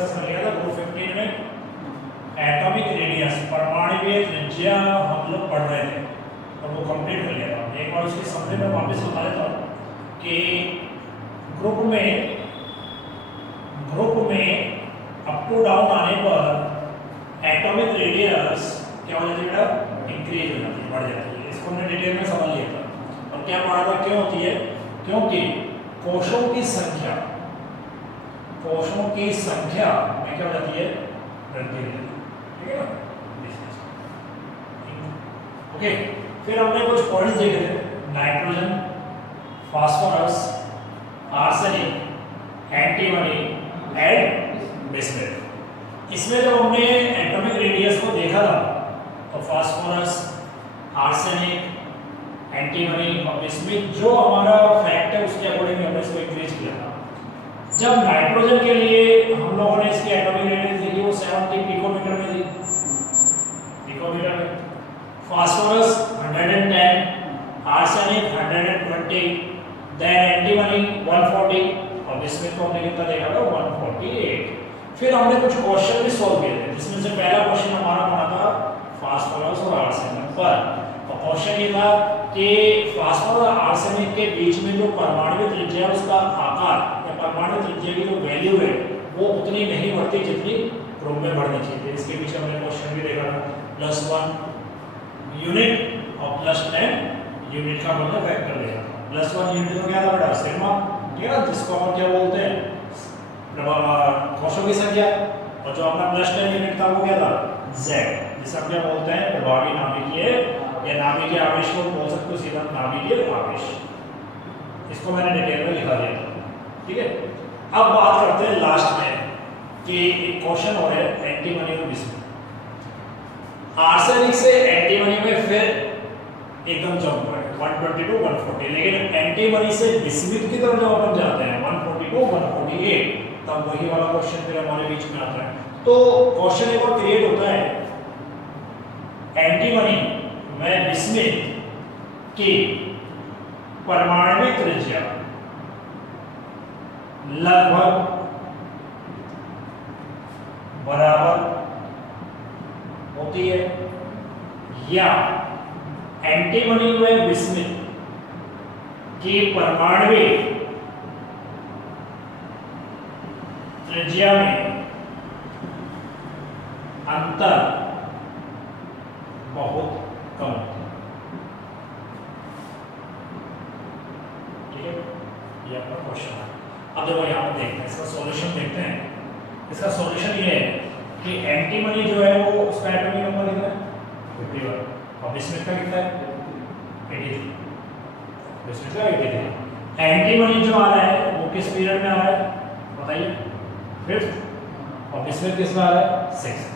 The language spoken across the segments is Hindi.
डिस्कस कर लिया था ग्रुप 15 में एटॉमिक रेडियस परमाणु त्रिज्या हम लोग पढ़ रहे थे और वो कंप्लीट कर लिया था। एक बार उसकी समरी में वापस बता देता हूँ कि ग्रुप में अप टू डाउन आने पर एटॉमिक रेडियस क्या हो जाती है बेटा, इंक्रीज हो जाती है, बढ़ जाती है। इसको हमने डिटेल में समझ लिया था और क्या पढ़ा था, क्यों होती है, क्योंकि कोशों की संख्या में क्या हो जाती है, वृद्धि हो जाती है। ठीक है ना, ओके। फिर हमने कुछ पॉइंट्स देखे थे, nitrogen, phosphorus, arsenic, antimony and bismuth. इसमें जब हमने एटॉमिक रेडियस को देखा था तो फास्फोरस, आर्सेनिक, एंटीमनी और बिस्मिथ जो हमारा फैक्ट है उसके अकॉर्डिंग हमने इसको इंक्रीज किया था। जब नाइट्रोजन के लिए हम लोगों ने इसकी एटॉमिक रेडियस देखी वो 70 पिकोमीटर में थी, पिकोमीटर में। फास्फोरस 110, आर्सेनिक 120, देन एंटीमनी 140 और बिस्मिथ को हमने कितना देखा था, 148। फिर हमने कुछ क्वेश्चन भी सॉल्व किए थे जिसमें से पहला क्वेश्चन हमारा बना था फास्फोरस और आर्सेनिक पर। और क्वेश्चन ये था कि फास्फोरस और आर्सेनिक के बीच में जो परमाणु त्रिज्या है उसका आकार या परमाणु त्रिज्या की जो वैल्यू है वो उतनी नहीं बढ़ती जितनी क्रोम में बढ़नी चाहिए। इसके पीछे हमने क्वेश्चन भी देखा था, +1 यूनिट और +10 यूनिट का मतलब फैक्टर देखा था। +1 यूनिट तो क्या था बेटा, सिग्मा, ठीक है ना, जिसको हम क्या बोलते हैं, कोशों की संख्या। और जो अपना +10 यूनिट था वो क्या था, Z, जिसे हम क्या बोलते हैं, प्रभावी नाभिकीय या नाभिकीय आवेश को बोल सकते हो, सीधा नाभिकीय आवेश। इसको मैंने डिटेल में लिखा दिया था, ठीक है। अब बात करते हैं लास्ट में कि एक क्वेश्चन हो रहा है एंटीमनी और बिस्मिथ। आर्सेनिक से एंटीमनी में फिर एकदम जंप हुआ है 122 140, लेकिन एंटीमनी से बिस्मिथ की तरफ जब अपन जाते हैं 142 148 तब वही वाला क्वेश्चन फिर हमारे बीच में आता है। तो क्वेश्चन एक और क्रिएट होता है, एंटीमनी में बिस्मिथ की परमाणविक त्रिज्या लगभग बराबर होती है या एंटीमनी में बिस्मिथ की परमाणविक त्रिज्या में अंतर बहुत कम होता है। ठीक है, ये अपना क्वेश्चन है। अब देखो यहाँ पर देखते हैं, इसका सॉल्यूशन देखते हैं। इसका सॉल्यूशन ये है कि एंटीमनी जो है वो उसका एटॉमिक नंबर कितना है, 51 और बिस्मिथ का कितना है, 83। बिस्मिथ का 83। एंटीमनी जो आ रहा है वो किस पीरियड में आ रहा है बताइए, 5th, और बिस्मिथ किसमें आ रहा है, 6th।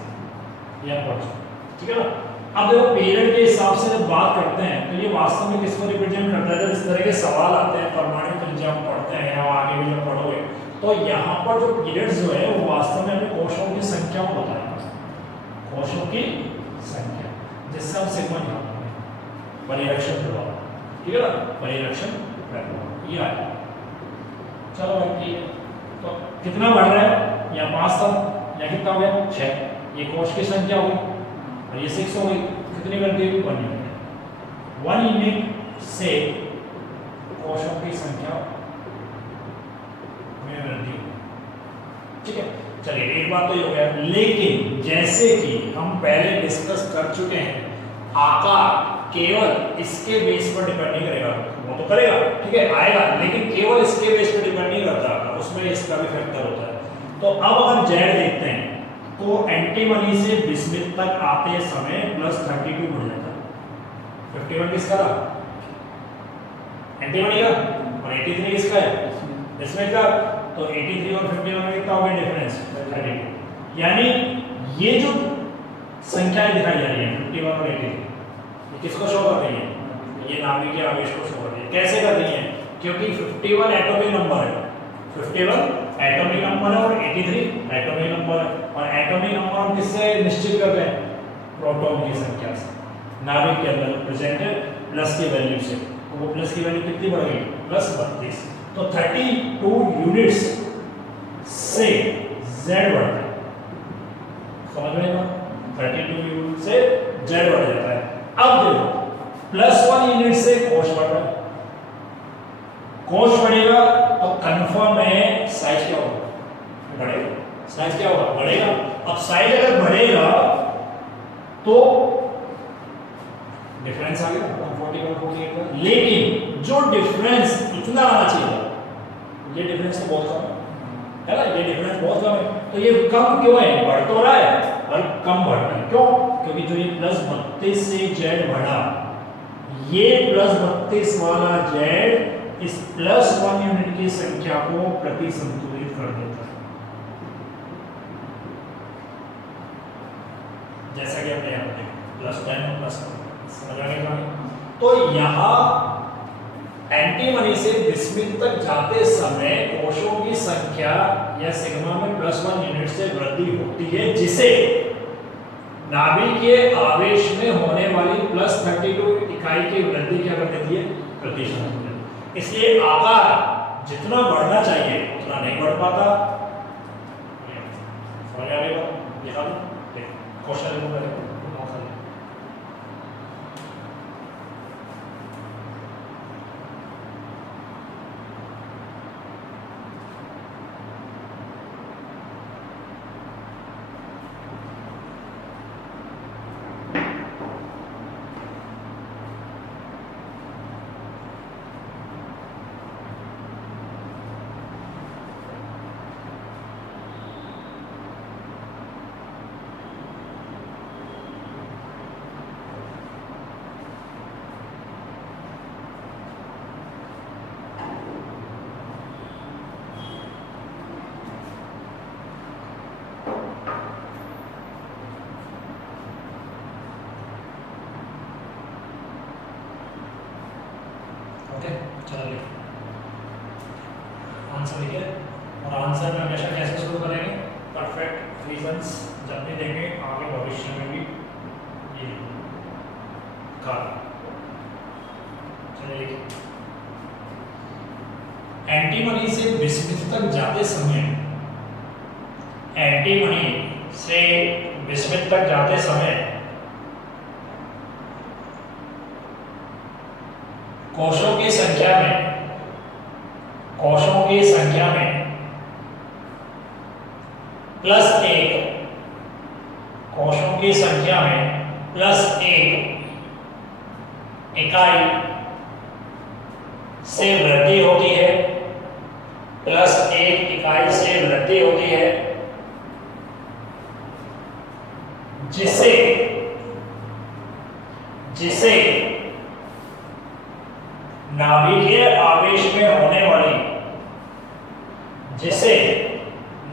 ये क्वेश्चन, ठीक है ना। अब देखो पीरियड के हिसाब से जब बात करते हैं तो ये वास्तव में किसको रिप्रेजेंट करता है, जब इस तरह के सवाल आते हैं परमाणु त्रिज्या हम पढ़ते हैं या आगे भी जब पढ़ोगे तो यहाँ पर जो पीरियड्स जो है वो वास्तव में हमें कोशों की संख्या को बताएगा, कोशों की संख्या, जिससे हम सिग्मा निकालते हैं, परिरक्षण प्रभाव, ठीक है ना, परिरक्षण प्रभाव ये आया। चलो ठीक है, तो कितना बढ़ रहा है, या 5 था या कितना हो गया 6, ये कोश की संख्या हुई और ये 6 हो गई, कितनी वृद्धि हुई, 1 यूनिट। 1 यूनिट से कोशों की संख्या में वृद्धि हुई, ठीक है। चलिए एक बात तो ये हो गया, लेकिन जैसे कि हम पहले डिस्कस कर चुके हैं, आकार केवल इसके बेस पर डिपेंड नहीं करेगा, वो तो करेगा, ठीक है, आएगा, लेकिन केवल इसके बेस पर डिपेंड नहीं करता, उसमें इसका भी फैक्टर होता है। तो अब अगर जेड देखते हैं तो एंटीमनी से बिस्मिथ तक आते समय +32 बढ़ जाता है। 51 किसका था, एंटीमनी का, और 83 किसका है, बिस्मिथ का। तो 83 और 51 में कितना हो गया डिफरेंस, 32। यानी ये जो संख्याएं दिखाई जा रही है 51 और 83, ये किसको शो कर रही है, ये नाभिकीय आवेश को शो कर रही है। कैसे कर रही है, क्योंकि 51 एटॉमिक नंबर है, 51 एटॉमिक नंबर है और 83 एटॉमिक नंबर है, और एटॉमिक नंबर हम किससे निश्चित कर रहे हैं, प्रोटॉन की संख्या से, नाभिक के अंदर प्रेजेंट है प्लस की वैल्यू से। तो वो प्लस की वैल्यू कितनी बढ़ गई, +32। तो 32 यूनिट्स से z बढ़ता है, समझ में ना, 32 यूनिट से z बढ़ जाता है। अब देखो +1 यूनिट से कोश बढ़ रहा है, कोश बढ़ेगा तो कंफर्म है साइज क्या होगा, बढ़ेगा, साइज क्या होगा, बढ़ेगा। अब साइज अगर बढ़ेगा तो डिफरेंस आ गया 140 और 48 का, लेकिन जो डिफरेंस इतना आना चाहिए, ये डिफरेंस तो बहुत कम है ना, ये डिफरेंस बहुत कम है, तो ये कम क्यों है, बढ़ तो रहा है और कम बढ़ रहा है, क्यों, क्योंकि जो ये +32 से z बढ़ा, ये +32 वाला z इस +1 यूनिट की संख्या को प्रतिसंतुलित कर देता है, जैसा कि हमने यहाँ देखा +10 और +1 समझ आ गया। तो यहाँ एंटीमनी से बिस्मिथ तक जाते समय कोशों की संख्या या सिग्मा में +1 यूनिट से वृद्धि होती है, जिसे नाभिकीय आवेश में होने वाली +32 इकाई की वृद्धि क्या कर देती है, प्रतिशत। इसलिए आकार जितना बढ़ना चाहिए उतना नहीं बढ़ पाता, समझ आ गया, लिखा दो क्वेश्चन लिखो पहले। चलिए आंसर लिखिए, और आंसर में हमेशा कैसे शुरू करेंगे, परफेक्ट रीजंस जब भी देंगे आगे भविष्य में भी ये कारण। चलिए लिखिए, एंटीमनी से बिस्मिथ तक जाते समय, एंटीमनी से बिस्मिथ तक जाते समय कोशों की संख्या में, कोशों की संख्या में +1, कोशों की संख्या में +1 इकाई से वृद्धि होती है, +1 इकाई से वृद्धि होती है, जिसे जिसे नाभिकीय आवेश में होने वाली, जिसे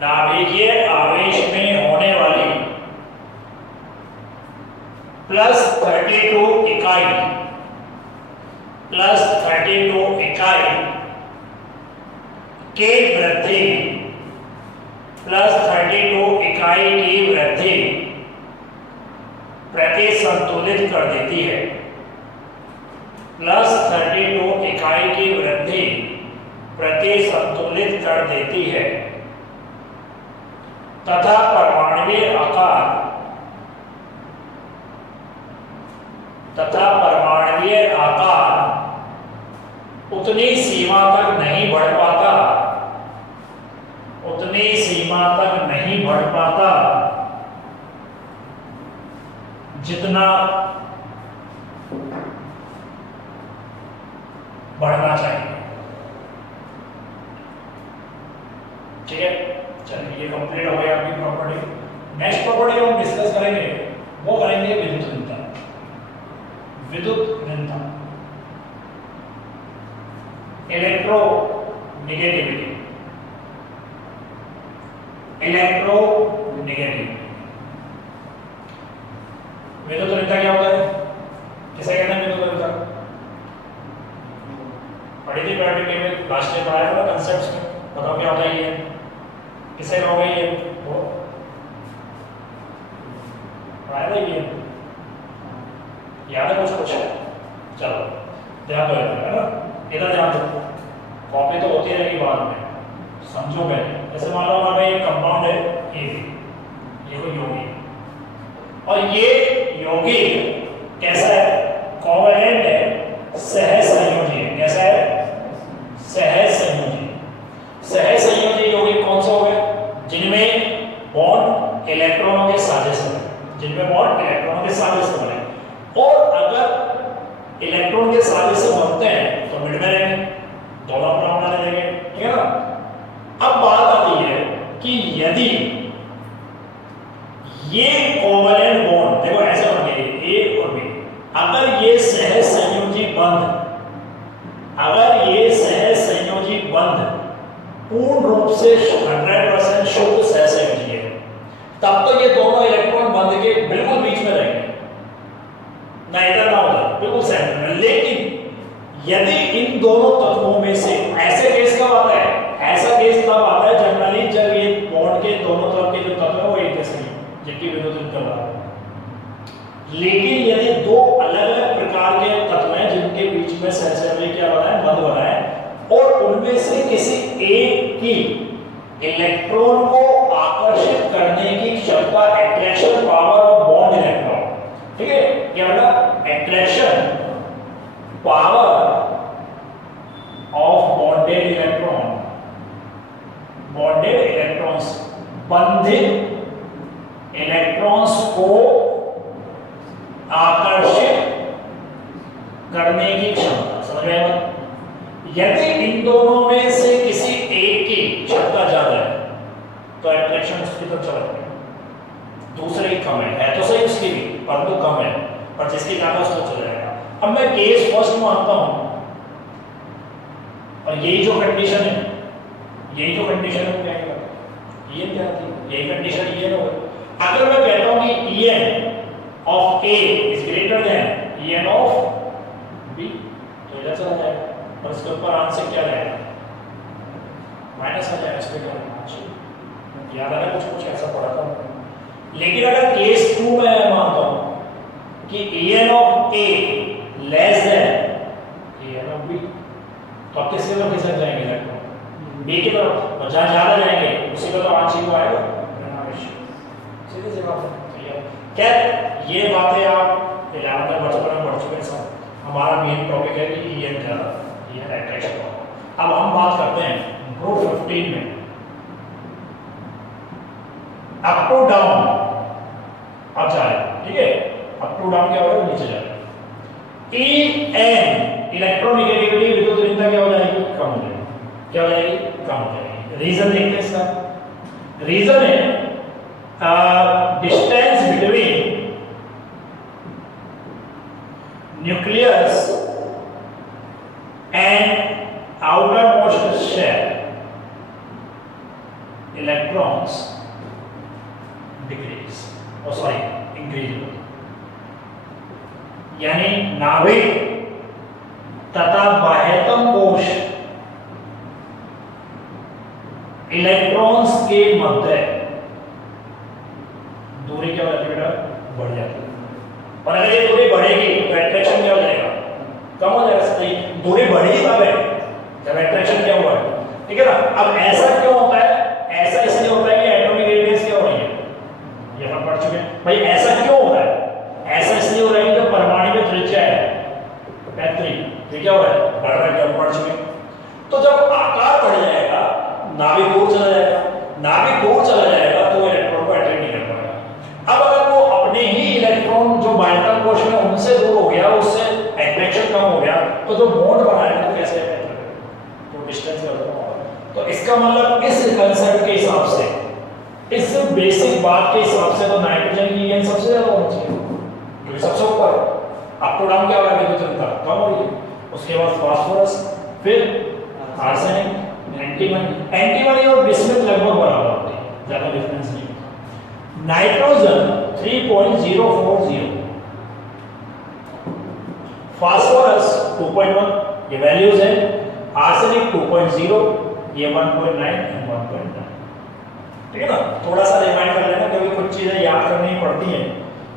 नाभिकीय आवेश में होने वाली +32 इकाई, +32 इकाई की वृद्धि, +32 इकाई की वृद्धि प्रतिसंतुलित कर देती है, +32 इकाई की वृद्धि प्रतिसंतुलित कर देती है, तथा परमाणुीय आकार, तथा परमाणुीय आकार उतनी सीमा तक नहीं बढ़ पाता, उतनी सीमा तक नहीं बढ़ पाता जितना बढ़ना चाहिए। ठीक है, चलिए ये कंप्लीट हो गया आपकी प्रॉपर्टी। नेक्स्ट प्रॉपर्टी हम डिस्कस करेंगे, वो करेंगे विद्युत भिन्नता, विद्युत भिन्नता, इलेक्ट्रो नेगेटिविटी, इलेक्ट्रो नेगेटिविटी। विद्युत भिन्नता क्या होता है, किसे कहते हैं विद्युत भिन्नता? पढ़ी थी प्रायोरिटी में, लास्ट में पढ़ाया था कंसेप्ट्स में, बताओ क्या होता है ये, किसे कहोगे ये, वो पढ़ाया था ये, याद है कुछ कुछ? चलो ध्यान दो है ना, इधर ध्यान दो, कॉपी तो होती रहेगी बाद में, समझो पहले। जैसे मान लो हमारे एक कंपाउंड है ए बी, ये यौगिक। और ये यौगिक कैसा है? कोवैलेंट है, सहसंयोजी है। कैसा है? सहसंयोजी। सहसंयोजी यौगिक कौन सा हो गया? जिनमें बॉन्ड इलेक्ट्रॉनों के साझे से बने, जिनमें बॉन्ड इलेक्ट्रॉनों के साझे से बने। और अगर इलेक्ट्रॉन के साझे से बनते हैं तो मिड में रहेंगे, दोनों अपना अपना ले लेंगे, ठीक है ना। अब बात आती है कि यदि ये कोवैलेंट बॉन्ड, देखो ऐसे बनेंगे ए और बी, अगर ये सहसंयोजी बंध, अगर ये सहसंयोजी बंध पूर्ण रूप से 100% शुद्ध सहसंयोजी है, तब तो ये दोनों इलेक्ट्रॉन बंध के बिल्कुल बीच में रहेंगे, ना इधर ना उधर, बिल्कुल सेंटर में। लेकिन यदि इन दोनों तत्वों में से, ऐसे केस कब आता है? ऐसा केस तब आता है जनरली जब ये बॉन्ड के दोनों तरफ के जो तत्व है वो एक जैसे हैं, जिनकी विद्युत ऊर्जा है। लेकिन यदि दो अलग अलग प्रकार के तत्व हैं जिनके बीच में सहसंयोजी क्या बना है? बंध बना है, और उनमें से किसी एक की इलेक्ट्रॉन को आकर्षित करने की क्षमता, attraction power of bond electron, ठीक है, क्या मतलब attraction power of bonded electron, bonded electrons, बंधित इलेक्ट्रॉन्स को आकर्षित करने की क्षमता, समझ में आया? यदि इन दोनों में से किसी एक की क्षमता ज्यादा है तो अट्रैक्शन उसकी तरफ चला जाएगा, दूसरे की कम है तो सही उसकी भी, परंतु कम है, पर जिसकी ज्यादा उसको चला जाएगा। अब मैं केस फर्स्ट मानता हूं, और यही जो कंडीशन है, यही जो कंडीशन है, क्या है? ये क्या थी? यही कंडीशन ये ना हो। अगर मैं कहता हूं कि En of A is greater than En of B, तो इधर चला जाएगा, और इसके ऊपर आंसर क्या जाएगा? माइनस आ जाएगा। इस पे क्या आंसर याद आ रहा है? कुछ ऐसा पढ़ा था। लेकिन अगर केस 2 में मैं मानता हूं कि En of A less than En of B, तो आप किसकी तरफ खिसक जाएंगे? इलेक्ट्रॉन B की तरफ, और जहां ज्यादा जाएंगे उसी का तो आंसर को आएगा। सीधी सी बात है। क्या ये बातें आप 11th में बचपन में पढ़ चुके हैं सब। हमारा मेन टॉपिक है कि EN ज्यादा, EN अट्रैक्शन। अब हम बात करते हैं ग्रुप 15 में अप टू डाउन, अब जाए, ठीक है, अप टू डाउन क्या होगा? नीचे जाए। EN इलेक्ट्रोनेगेटिविटी, विद्युत ऋणता क्या हो जाएगी? कम हो जाएगी। क्या हो जाएगी? कम हो जाएगी। रीजन देखते हैं इसका। रीजन है distance between nucleus and outermost shell electrons decrease, और सॉरी इंक्रीज, यानी नाभिक तथा बाह्यतम कोश इलेक्ट्रॉन्स के मध्य दूरी क्या हो जाती है बेटा? बढ़ जाती है। और अगर ये दूरी बढ़ेगी तो अट्रैक्शन क्या हो जाएगा? कम हो जाएगा। सही, दूरी बढ़ेगी तब है जब अट्रैक्शन क्या हुआ है, ठीक है ना। अब ऐसा क्यों होता है? ऐसा इसलिए होता है कि एटॉमिक रेडियस क्या हो रही है, ये हम पढ़ चुके हैं भाई। ऐसा क्यों हो रहा है? ऐसा इसलिए हो रहा है कि जब परमाणु में त्रिज्या है 35, तो क्या हो रहा है? बढ़ रहा है, हम पढ़ चुके हैं। तो जब आकार बढ़ जाएगा, नाभिक दूर चला जाएगा, नाभिक दूर चला जाएगा तो इलेक्ट्रॉन को अट्रैक्ट नहीं कर पाएगा। अब अगर वो अपने ही इलेक्ट्रॉन जो बाह्यतम कोश में उनसे दूर हो गया, उससे अट्रैक्शन कम हो गया, तो जो बॉन्ड बनाएगा तो कैसे तो डिस्टेंस होगा। तो इसका मतलब इस कंसेप्ट के हिसाब से, इस बेसिक बात के हिसाब से, तो नाइट्रोजन की EN सबसे ज्यादा होना चाहिए क्योंकि सबसे ऊपर है। अप टू डाउन क्या होगा? विद्युत ऋणता कम हो रही है। उसके बाद फास्फोरस, फिर आर्सेनिक, एंटीमनी और बिस्मुथ लगभग बराबर होती है, ज्यादा डिफरेंस नहीं होता। नाइट्रोजन 3.040, फास्फोरस 2.1, ये वैल्यूज है। आर्सेनिक 2.0, ये 1.9 एंड 1.9, ठीक है ना। थोड़ा सा रिमाइंड कर लेना क्योंकि कुछ चीजें याद करनी पड़ती हैं,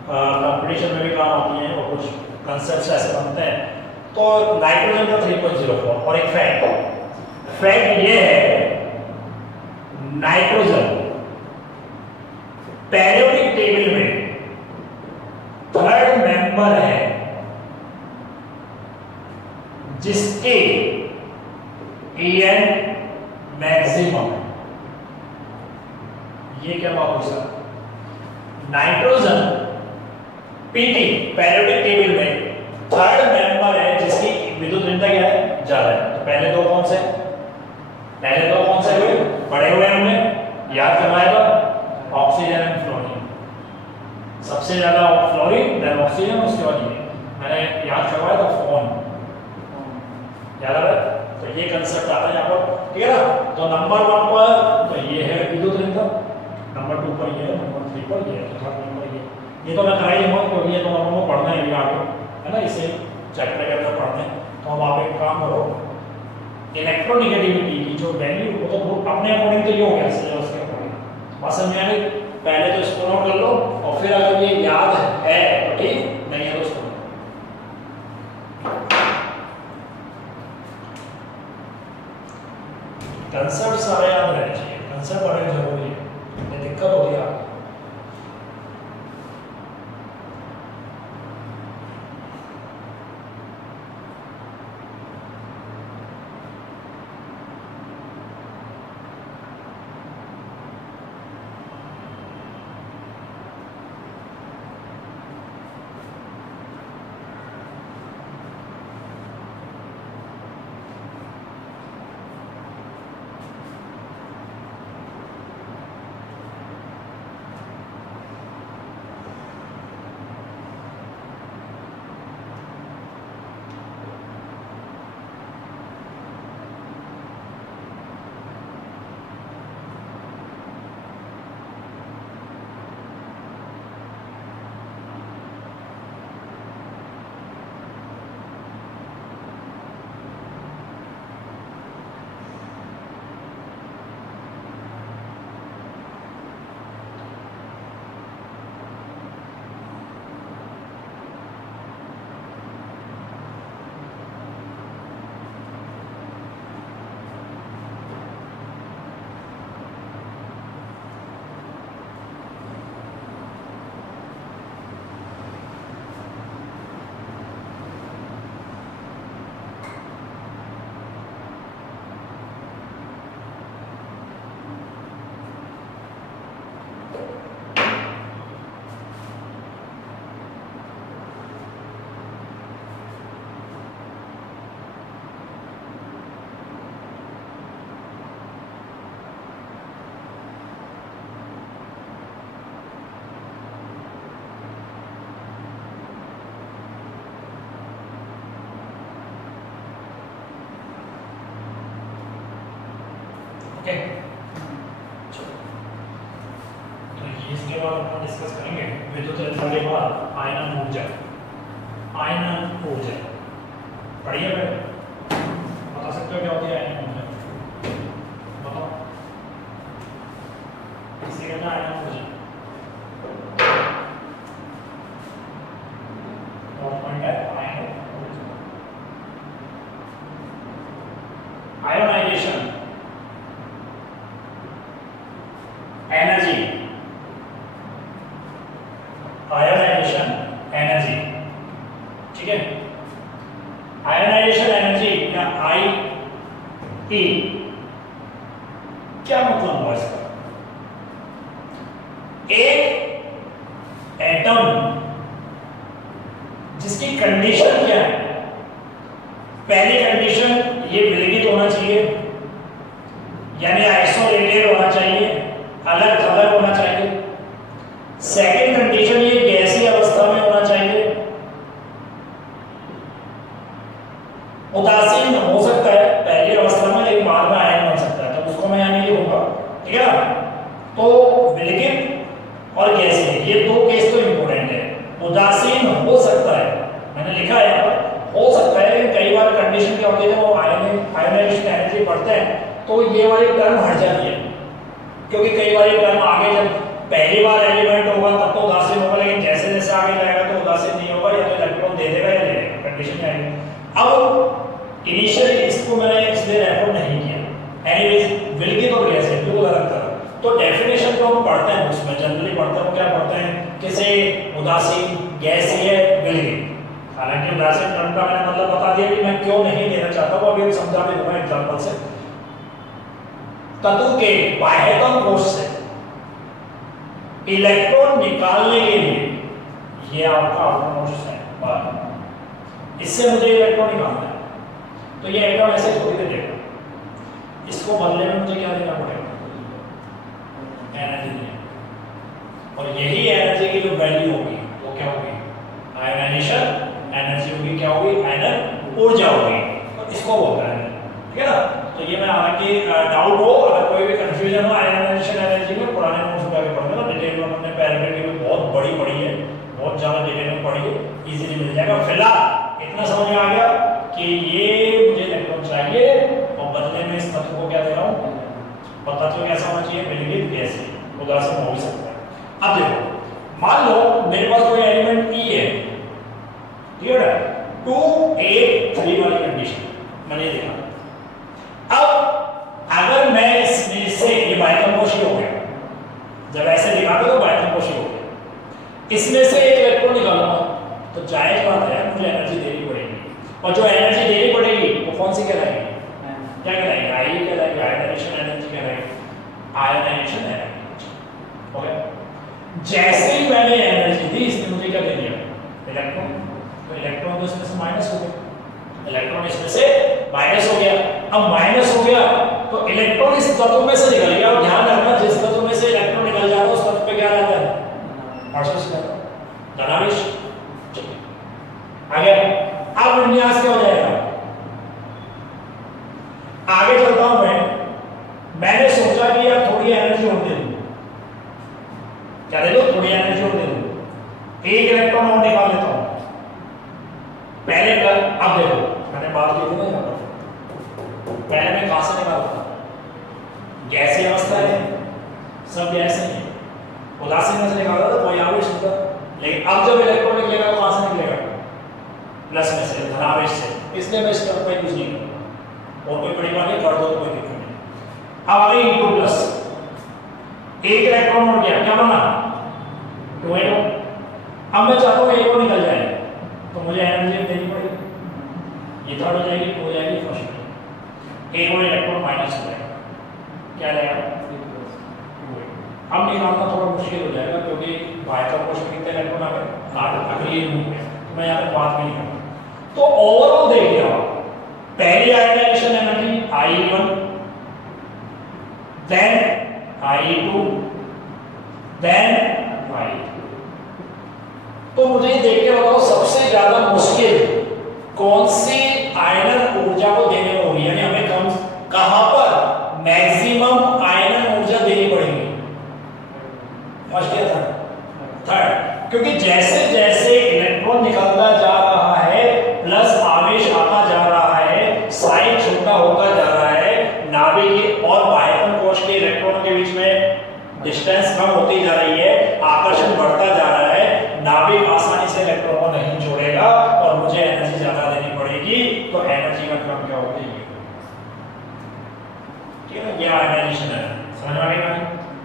कंपटीशन में भी काम आती हैं, और कुछ कंसेप्ट्स ऐसे बनते हैं। तो नाइट्रोजन का 3.04, और एक फैक्ट ये है, नाइट्रोजन पेरियोडिक टेबल में थर्ड मेंबर है जिसके En मैक्सिमम है। ये क्या बात हुई sir? Nitrogen PT periodic table में थर्ड मेंबर है जिसकी विद्युत ऋणता क्या है? ज्यादा है। तो पहले दो कौन से हुए? पढ़े हुए हमने, याद करवाया था, ऑक्सीजन एंड फ्लोरीन। सबसे ज्यादा फ्लोरीन, देन ऑक्सीजन, उसके बाद ये मैंने याद करवाया था, फोन। याद आ रहा है? तो ये कंसेप्ट आता है यहाँ पर, ठीक है ना? तो नंबर 1 पर तो ये है विद्युत ऋणता, नंबर 2 पर ये है, नंबर 3 पर ये है, तो थर्ड नंबर ये तो मैं करा ही दूंगा क्योंकि ये तो हम लोगों को पढ़ना है आगे, है ना? इसे चैप्टर के अंदर पढ़ना है। तो अब आप एक काम करो, इलेक्ट्रोनेगेटिविटी की जो वैल्यू वो तो अपने अकॉर्डिंग तो ये हो गया, सही उसके अकॉर्डिंग बात समझ में आ गई। पहले तो इसको नोट कर लो और फिर अगर ये याद है तो ठीक, नहीं है तो उसको कंसेप्ट सारे याद रहने चाहिए, कंसेप्ट बड़े जरूरी है, ये दिक्कत होती है आपको। ओके, तो इसके बाद हम डिस्कस करेंगे विद्युत ऋणता के बाद आयनन ऊर्जा। आयनन ऊर्जा पढ़िए, बता सकते हो क्या होती है आयनन ऊर्जा? बताओ, किसी कहते हैं आयनन ऊर्जा? कौन पॉइंट है आयनन ऊर्जा? आयोनाइजेशन एनर्जी, आयोनाइजेशन एनर्जी, ठीक है? आयोनाइजेशन एनर्जी या आई ई, क्या मतलब हुआ इसका? एक एटम जिसकी कंडीशन क्या है? पहली कंडीशन ये विलगित होना चाहिए, यानी आइसोलेटेड होना चाहिए, अलग थलग होना चाहिए। सेकंड कंडीशन ये गैसीय अवस्था में होना चाहिए, उदासीन हो सकता है पहली अवस्था में लेकिन बाद में आयन बन सकता है, तो उसको मैं यहां नहीं लिखूंगा, ठीक है ना? तो विलगित और गैसीय ये दो केस तो इंपॉर्टेंट है। उदासीन हो सकता है, मैंने लिखा है यहाँ पर हो सकता है, लेकिन कई बार कंडीशन क्या होती है जब वो आयोनाइजेशन एनर्जी पढ़ते हैं तो ये वाली टर्म हट जाती है, क्योंकि कई बार ये टर्म आगे जब पहली बार एलिमेंट होगा तब तो उदासीन होगा, लेकिन जैसे जैसे आगे जाएगा तो उदासीन नहीं होगा, या तो इलेक्ट्रॉन दे देगा या ले लेगा, कंडीशन में आएगी। अब इनिशियली इसको मैंने इसलिए रेफर नहीं किया, एनीवेज विलगित और गैसीय बिल्कुल अलग था। तो डेफिनेशन तो हम पढ़ते हैं उसमें जनरली पढ़ते हैं, उदासीन, गैसीय, विलयन। हालांकि उदासीन टर्म का मैंने मतलब बता दिया कि मैं क्यों नहीं देना चाहता हूं, अभी समझा भी दूंगा एग्जांपल से। तत्व के बाह्यतम कोश से इलेक्ट्रॉन निकालने के लिए, ये आपका आउटर मोस्ट है बाहर, इससे मुझे इलेक्ट्रॉन निकालना है, तो ये इलेक्ट्रॉन ऐसे छोड़ के देगा, इसको बदले में मुझे क्या देना पड़ेगा, एनर्जी देना। और यही एनर्जी की जो वैल्यू होगी वो क्या होगी, आयनाइजेशन एनर्जी होगी, क्या होगी, आयनन ऊर्जा होगी, तो इसको बोलते हैं, ठीक है ना। तो ये मैं हालांकि डाउट हो, अगर कोई भी कंफ्यूजन हो आयनाइजेशन एनर्जी में, पुराने नोट्स में आगे पढ़ना, डिटेल में हमने पैराग्राफ में बहुत बड़ी पढ़ी है, बहुत ज्यादा डिटेल में पढ़ी है, इजीली मिल जाएगा। फिलहाल इतना समझ में आ गया कि ये मुझे इलेक्ट्रॉन चाहिए और बदले में इस तत्व को क्या दे रहा हूं, और तत्व कैसा होना चाहिए, विलयित गैसीय, उदासीन हो भी सकता है। अब देखो मान लो मेरे पास कोई एलिमेंट E है, क्लियर है, 2 8 3 वाली कंडीशन मैंने देखा। अब अगर मैं इसमें से, ये बाह्यतमकोशी हो गया, जब ऐसे दिखा दो तो बाह्यतमकोशी हो गया, इसमें से एक इलेक्ट्रॉन निकालूंगा तो जायज बात है मुझे एनर्जी देनी पड़ेगी, और जो एनर्जी देनी पड़ेगी वो कौन सी कहलाएगी, क्या कहलाएगी, आई कहलाएगी, आयनाइजेशन एनर्जी कहलाएगी, आयनाइजेशन एनर्जी। ओके, जैसे ही मैंने एनर्जी दी, इसने मुझे क्या दे दिया, इलेक्ट्रॉन, तो इलेक्ट्रॉन तो इसमें से माइनस हो गया, इलेक्ट्रॉन इसमें से माइनस हो गया। अब माइनस हो गया तो इलेक्ट्रॉन इस तत्व में से निकल गया, और ध्यान रखना जिस तत्व में से इलेक्ट्रॉन निकल जाता है उस तत्व पे क्या रहता है, धनावेश। आगे अब विन्यास क्या हो जाएगा, आगे चलता हूं मैंने सोचा कि यार थोड़ी एनर्जी और दे दूं, क्या दे दो, थोड़ी एनर्जी और दे दूं, एक इलेक्ट्रॉन और निकाल लेता हूं पहले कर। अब देखो मैंने बात की थी ना यहाँ पर, पहले मैं कहां से निकालता, गैसीय अवस्था है, सब गैस है, उदासीन में से निकाला था कोई आवेश नहीं था, लेकिन अब जब इलेक्ट्रॉन निकलेगा तो कहां से निकलेगा, प्लस में से, धनावेश से, इसलिए मैं इस टर्म का यूज नहीं करूंगा, और कोई बड़ी बात नहीं, कर दो तो कोई दिक्कत नहीं। अब आ गई E2 प्लस, एक इलेक्ट्रॉन और गया, क्या बना 2 अब मैं चाहता हूं एक और निकल जाए, तो मुझे एनर्जी देनी पड़ेगी, ये थर्ड हो जाएगी, हो जाएगी फर्स्ट, एक और इलेक्ट्रॉन माइनस हो जाएगा, क्या रहेगा, अब निकालना थोड़ा मुश्किल हो जाएगा क्योंकि बाह्यतमकोश में कितने इलेक्ट्रॉन आ गए, 8 अगली ग्रुप में, तो मैं यहाँ पे बात नहीं करूँगा। तो ओवरऑल देखिए आप, पहली ionization energy I1, then I2, then I2। तो मुझे देख के बताओ सबसे ज्यादा मुश्किल कौन सी आयनन ऊर्जा को देने में होगी, यानी हमें कम कहां पर मैक्सिमम आयनन ऊर्जा देनी पड़ेगी, फर्स्ट या थर्ड, क्योंकि जैसे जैसे इलेक्ट्रॉन निकलता जा रहा है प्लस आवेश आता जा रहा है, साइज छोटा होता जा रहा है, नाभिक और बाह्यतमकोश के इलेक्ट्रॉनों के बीच में डिस्टेंस कम होती जा रही है, आकर्षण बढ़ता जा रहा है, नाभिक आसानी से इलेक्ट्रॉन को नहीं छोड़ेगा और मुझे एनर्जी ज्यादा देनी पड़ेगी, तो एनर्जी का क्रम क्या होगा, ठीक है, ये आयनाइजेशन है, समझ में आ गया,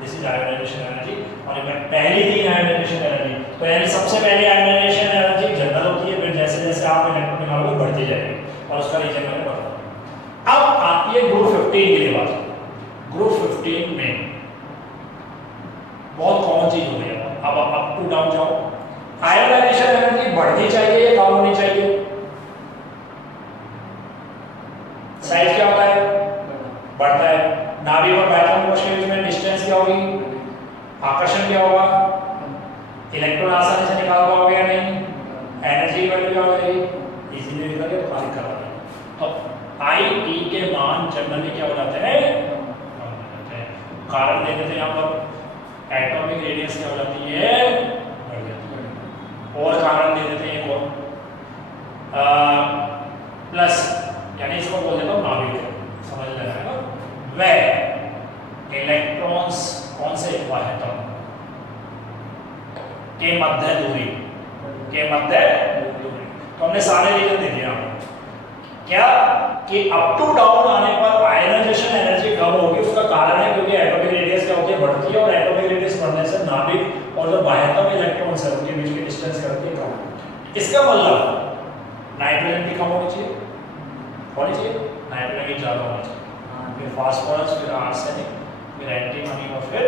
दिस इज आयनाइजेशन एनर्जी। और ये पहली 3 आयनाइजेशन एनर्जी, तो यानी सबसे पहले आयनाइजेशन एनर्जी जनरल होती है, फिर जैसे जैसे आप इलेक्ट्रॉन निकालोगे बढ़ती जाएगी, और उसका रीजन मैंने बताया। अब आती है ग्रुप 15 के लिए बात। ग्रुप 15 में बहुत कॉमन चीज हो गई है, अब अप टू डाउन जाओ, आयनाइजेशन एनर्जी बढ़नी चाहिए या कम होनी चाहिए, साइज क्या होता है, बढ़ता है, नाभिक और बाह्यतमकोश के बीच में डिस्टेंस क्या होगी, आकर्षण क्या होगा, इलेक्ट्रॉन आसानी से निकाल पाओगे या नहीं, एनर्जी की वैल्यू क्या हो जाएगी, इजीली निकलेगा, तो खाली करा देंगे। तो आई ई के मान जनरली क्या हो जाते हैं, कारण दे देते हैं यहाँ पर, एटॉमिक रेडियस क्या हो जाती है, बढ़ जाती है, और कारण दे देते हैं एक और प्लस, यानी इसको बोल देता हूँ नाभिक, समझ लेना, वह इलेक्ट्रॉन्स कौन से बाह्यतम के मध्य दूरी, तो हमने सारे रीजन दे दिए क्या, कि अप टू डाउन आने पर आयनाइजेशन एनर्जी कम होगी, उसका कारण है क्योंकि एटॉमिक रेडियस क्या होती है, बढ़ती है, और एटॉमिक रेडियस बढ़ने से नाभिक और जो बाह्यतम इलेक्ट्रॉन कौन सा है, उनके बीच की डिस्टेंस क्या होती है, कम। इसका मतलब नाइट्रोजन की कम होनी चाहिए, नाइट्रोजन की ज़्यादा होनी चाहिए, फिर फास्फोरस, फिर आर्सेनिक, फिर एंटीमनी और फिर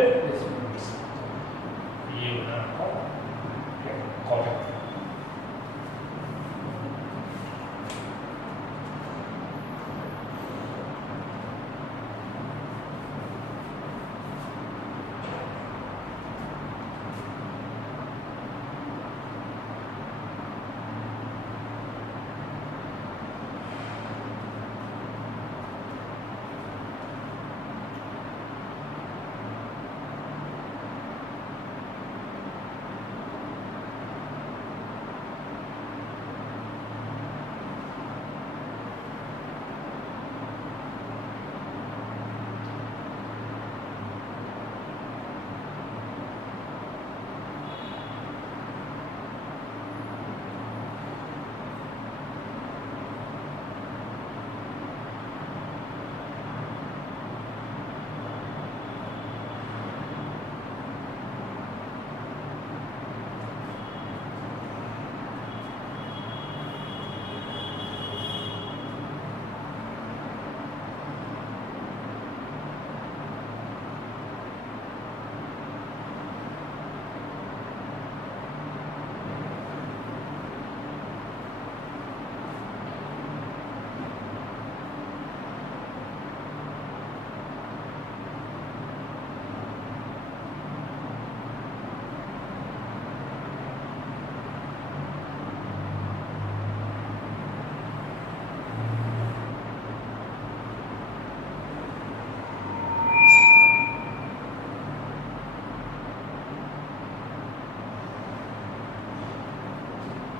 ये कॉपर।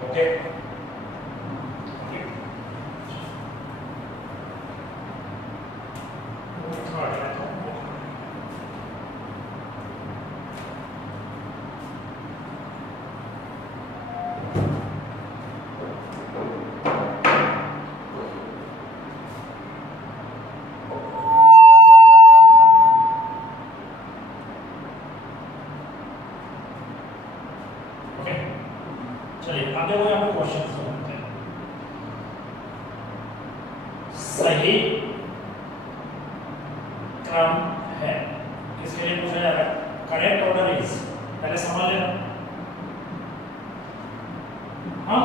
ओके, चलिए आगे वो यहाँ पे क्वेश्चन समझते हैं। सही क्रम है किसके लिए पूछा जा रहा है, करेक्ट ऑर्डर इज, पहले समझ लेना। हम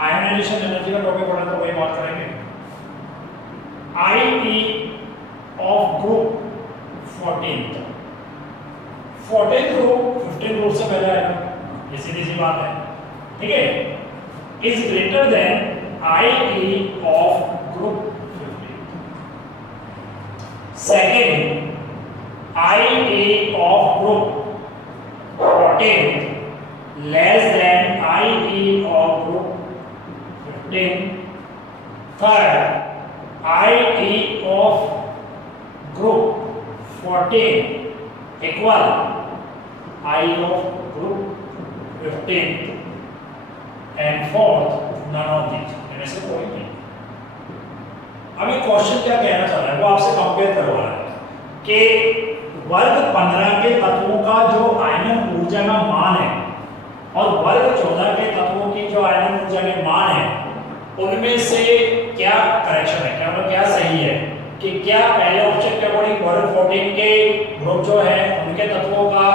आयोनाइजेशन एनर्जी का टॉपिक पढ़ा तो वही बात करेंगे। I of group 14th group 15 group से पहले आएगा, ये सीधी सी बात है, ठीक है, is greater than I of group 15। Second, I of group 14 less than I of group 15। Third, I of group 14 equal I of group 15 and fourth none of these, इनमें से कोई नहीं। अब ये क्वेश्चन क्या कहना चाह रहा है, वो आपसे कंपेयर करवा रहा है कि वर्ग 15 के तत्वों का जो आयनन ऊर्जा का मान है और वर्ग 14 के तत्वों की जो आयनन ऊर्जा के मान है, उनमें से क्या करेक्शन है, क्या मतलब क्या सही है, कि क्या पहले ऑप्शन के अकॉर्डिंग वर्ग 14 के ग्रुप जो है उनके तत्वों का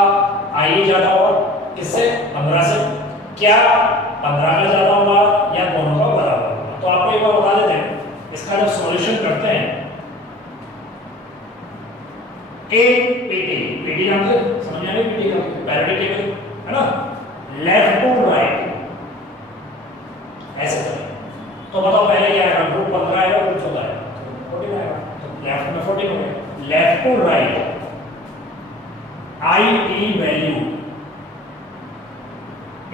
आई ज्यादा होगा किससे, 15 से, क्या 15 का ज्यादा होगा या दोनों का बराबर होगा। तो आपको एक बार बता देते हैं, इसका जब सॉल्यूशन करते हैं, ए पीटी जानते हैं, समझ में आ रही है पीटी का पैरिटी टेबल है ना, लेफ्ट टू राइट ऐसे करें। तो बताओ पहले क्या आएगा, ग्रुप 15 आएगा, ग्रुप 14 आएगा, 14 आएगा, तो लेफ्ट में 14 हो गया। Left to right I value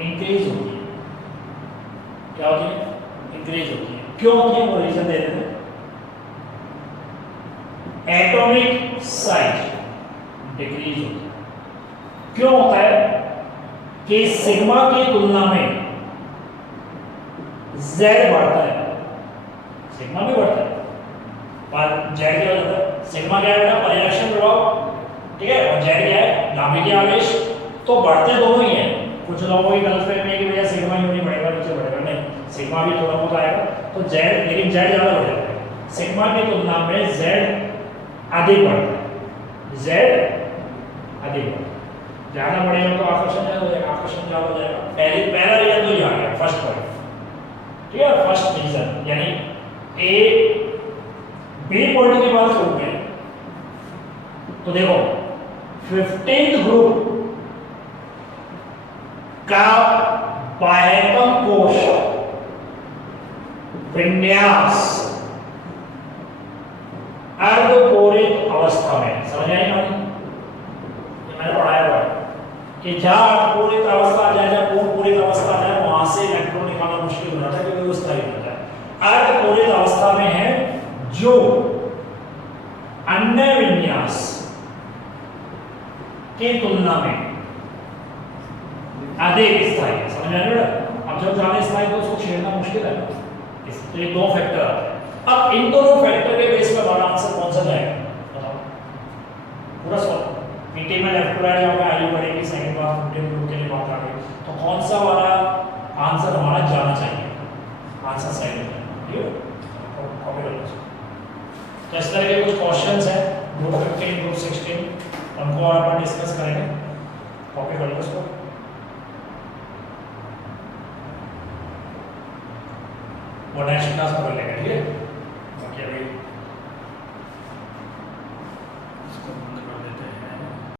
increase होती है, क्या होती है, इंक्रीज होती है। क्यों होती है, वो रीजन दे देते हैं। एटॉमिक साइज डिक्रीज होती है। क्यों होता है कि सिग्मा की तुलना में जेड बढ़ता है, सिग्मा भी बढ़ता है पर जेड क्या होता है, सिग्मा क्या है, परिलक्षण प्रभाव, ठीक है, और जेड क्या है, नाभिकीय आवेश। तो बढ़ते दोनों ही हैं, कुछ लोगों की गलतफहमी है कि भैया सिग्मा यूं नहीं बढ़ेगा, नीचे बढ़ेगा, नहीं, सिग्मा भी थोड़ा बहुत आएगा तो जेड, लेकिन जेड ज़्यादा बढ़ जाता है सिग्मा की तुलना में, जेड अधिक बढ़ता है, जेड अधिक बढ़ता है, ज़्यादा बढ़ेगा तो आकर्षण ज़्यादा हो जाएगा, आकर्षण ज़्यादा हो जाएगा। पहला रीजन तो ये आ गया, फर्स्ट पॉइंट, ठीक है, फर्स्ट रीजन, यानी ए बी पॉइंट की बात करूँ मैं तो देखो 15th ग्रुप का बाह्यतम कोश विन्यास अर्धपूरित अवस्था में, समझ आई ना, ये मैंने पढ़ाया हुआ है कि जहां अर्धपूरित अवस्था आ जाए, जहां पूर्ण अवस्था आ जाए, वहां से इलेक्ट्रॉन निकालना मुश्किल हो जाता है क्योंकि उस तरह होता है। अर्धपूरित अवस्था में है जो अन्य विन्यास की तुलना में अधिक स्थायी है, समझ में आ रहा है? अब जब ज्यादा स्थायी तो उसको छेड़ना मुश्किल है, इसलिए दो फैक्टर आते हैं। अब इन दोनों फैक्टर के बेस पे हमारा आंसर कौन सा जाएगा बताओ, पूरा सवाल पीटी में लेफ्ट टू राइट यहाँ पे आयु बढ़ेगी, सेकंड बार 15 ग्रुप के लिए बात आ गई, तो कौन सा वाला आंसर हमारा जाना चाहिए, आंसर सही है, ठीक है, कॉपी कर लो। तो इस तरह के कुछ क्वेश्चंस हैं ग्रुप 15 ग्रुप 16, उनको और अपन डिस्कस करेंगे, कॉपी कर लो इसको। वो नेक्स्ट क्लास में कर लेंगे, ठीक है, बाकी अभी